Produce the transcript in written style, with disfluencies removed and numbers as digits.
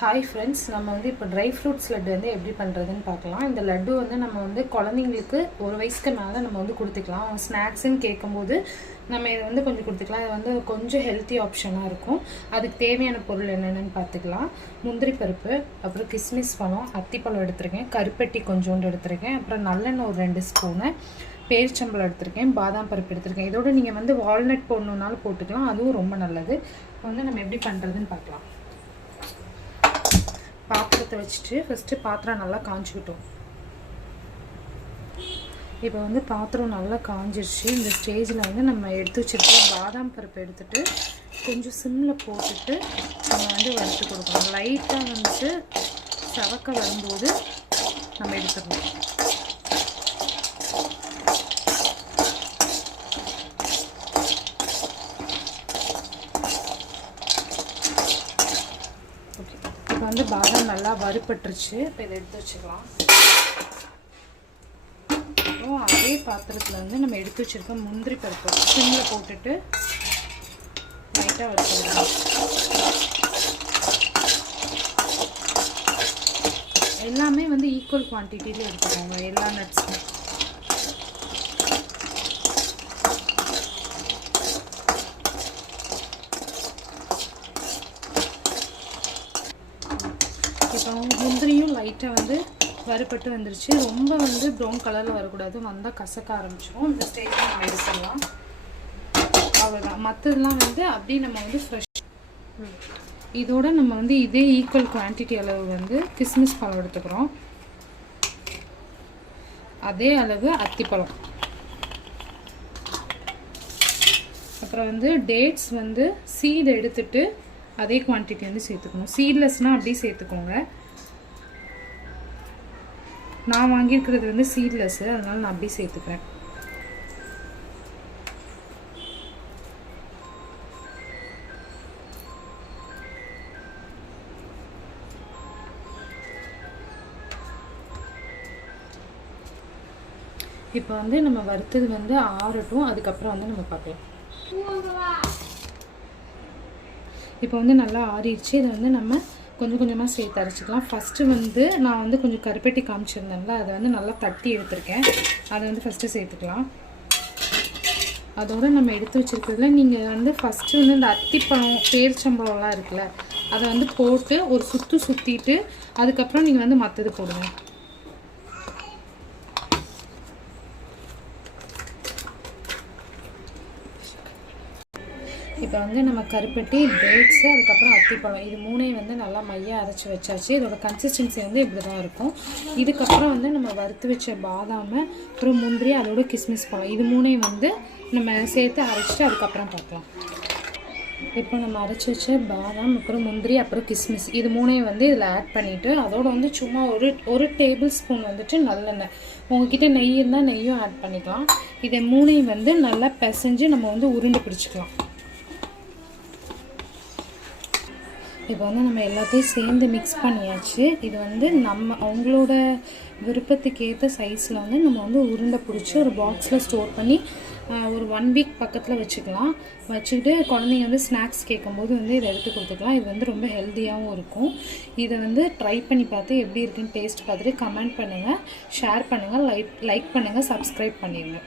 Hi friends, நம்ம வந்து இப்போ ட்ரை ஃப்ரூட்ஸ் லட்டு வந்து எப்படி பண்ணுறதுன்னு பார்க்கலாம். இந்த லட்டு வந்து நம்ம வந்து குழந்தைங்களுக்கு 1 வயசுக்கு மேலே நம்ம வந்து கொடுத்துக்கலாம். ஸ்நாக்ஸுன்னு கேட்கும்போது நம்ம இதை வந்து கொஞ்சம் கொடுத்துக்கலாம். இது வந்து கொஞ்சம் ஹெல்த்தி ஆப்ஷனாக இருக்கும். அதுக்கு தேவையான பொருள் என்னென்னு பார்த்துக்கலாம். முந்திரி பருப்பு, அப்புறம் கிஸ்மிஸ் பழம், அத்திப்பழம் எடுத்துருக்கேன், கருப்பட்டி கொஞ்சோண்டு எடுத்துருக்கேன், அப்புறம் நல்லெண்ணெய் ஒரு 2 ஸ்பூனு, பேரிச்சம்பழம் எடுத்திருக்கேன், பாதாம் பருப்பு எடுத்திருக்கேன். இதோட நீங்கள் வந்து வால்நட் போடணுன்னாலும் போட்டுக்கலாம், அதுவும் ரொம்ப நல்லது. இப்போ வந்து நம்ம எப்படி பண்ணுறதுன்னு பார்க்கலாம். பாத்திரத்தை வச்சுட்டு ஃபஸ்ட்டு பாத்திரம் நல்லா காஞ்சிக்கிட்டோம். இப்போ வந்து பாத்திரம் நல்லா காஞ்சிருச்சு. இந்த ஸ்டேஜில் வந்து நம்ம எடுத்து வச்சுருக்க பாதாம் பருப்பு எடுத்துகிட்டு கொஞ்சம் சிம்மில் போட்டுட்டு நம்ம வந்து வறுத்து கொடுக்கணும். லைட்டாக வந்துட்டு சவக்க வரும்போது நம்ம எடுத்துடணும். இப்போ வந்து பாதாம் நல்லா வறுபட்டுருச்சு. இப்போ இதை எடுத்து வச்சுக்கலாம். அப்புறம் அதே பாத்திரத்தில் வந்து நம்ம எடுத்து வச்சுருக்க முந்திரி பருப்பு சிம்மில் போட்டுட்டு லைட்டாக வச்சுக்கலாம். எல்லாமே வந்து ஈக்குவல் குவான்டிட்டியில் எடுத்துக்கோங்க, எல்லா நட்ஸும். இப்போ முந்திரியும் லைட்டாக வந்து வறுபட்டு வந்துருச்சு. ரொம்ப வந்து ப்ரௌன் கலரில் வரக்கூடாது, வந்தால் கசக்க ஆரம்பிச்சிடும். இந்த ஸ்டேஜில் நம்ம எடுத்துடலாம். அவ்வளோதான். மற்றதெல்லாம் வந்து அப்படியே நம்ம வந்து ஃப்ரெஷ். இதோட நம்ம வந்து இதே ஈக்குவல் குவான்டிட்டி அளவு வந்து கிஸ்மிஸ் பழம் எடுத்துக்கிறோம், அதே அளவு அத்திப்பழம், அப்புறம் வந்து டேட்ஸ் வந்து சீடு எடுத்துட்டு அதே குவான்டிட்டி வந்து சேர்த்துக்கணும். சீட்லெஸ்னால் அப்படியே சேர்த்துக்கோங்க. நான் வாங்கியிருக்கிறது வந்து சீட்லெஸ்ஸு, அதனால் நான் அப்படியே சேர்த்துக்கிறேன். இப்போ வந்து நம்ம வறுத்தது வந்து ஆறட்டும், அதுக்கப்புறம் வந்து நம்ம பார்க்கலாம். இப்போ வந்து நல்லா ஆறிடுச்சு. இதை வந்து நம்ம கொஞ்சம் கொஞ்சமாக சேர்த்து அரைச்சிக்கலாம். ஃபஸ்ட்டு வந்து நான் வந்து கொஞ்சம் கருப்பட்டி காமிச்சிருந்தேன்ல, அதை வந்து நல்லா தட்டி எடுத்திருக்கேன். அதை வந்து ஃபஸ்ட்டு சேர்த்துக்கலாம். அதோடு நம்ம எடுத்து வச்சுருக்கிறதுல நீங்கள் வந்து ஃபஸ்ட்டு வந்து இந்த அத்திப்பழம், பேரிச்சம்பழம்லாம் இருக்குல்ல, அதை வந்து போட்டு ஒரு சுற்றிட்டு அதுக்கப்புறம் நீங்கள் வந்து மற்றது போடுங்க. இப்போ வந்து நம்ம கருப்பட்டி, டேட்ஸு, அதுக்கப்புறம் அத்திப்பழம், இது மூணையும் வந்து நல்லா மையாக அரைச்சி வச்சாச்சு. இதோட கன்சிஸ்டன்சி வந்து இப்படி தான் இருக்கும். இதுக்கப்புறம் வந்து நம்ம வறுத்து வச்ச பாதாமை, அப்புறம் முந்திரி, அதோட கிஸ்மிஸ் பழம், இது மூணையும் வந்து நம்ம சேர்த்து அரைச்சிட்டு அதுக்கப்புறம் பார்க்கலாம். இப்போ நம்ம அரைச்சி வச்ச பாதாம், அப்புறம் முந்திரி, அப்புறம் கிஸ்மிஸ், இது மூணையும் வந்து இதில் ஆட் பண்ணிவிட்டு அதோட வந்து சும்மா ஒரு டேபிள் ஸ்பூன் வந்துட்டு நல்லெண்ணெய், உங்ககிட்ட நெய் இருந்தால் நெய்யும் ஆட் பண்ணிக்கலாம். இதை மூணையும் வந்து நல்லா பிசைஞ்சு நம்ம வந்து உருண்டை பிடிச்சிக்கலாம். இப்போ வந்து நம்ம எல்லாத்தையும் சேர்ந்து மிக்ஸ் பண்ணியாச்சு. இது வந்து அவங்களோட விருப்பத்துக்கு ஏற்ற சைஸில் வந்து நம்ம வந்து உருண்டை பிடிச்சி ஒரு பாக்ஸில் ஸ்டோர் பண்ணி ஒரு 1 வீக் பக்கத்தில் வச்சுக்கலாம். வச்சுக்கிட்டு குழந்தைங்க வந்து ஸ்நாக்ஸ் கேட்கும்போது வந்து இதை எடுத்து கொடுத்துக்கலாம். இது வந்து ரொம்ப ஹெல்த்தியாகவும் இருக்கும். இதை வந்து ட்ரை பண்ணி பார்த்து எப்படி இருக்குன்னு டேஸ்ட் பார்த்துட்டு கமெண்ட் பண்ணுங்கள், ஷேர் பண்ணுங்கள், லைக் பண்ணுங்கள், சப்ஸ்கிரைப் பண்ணிடுங்க.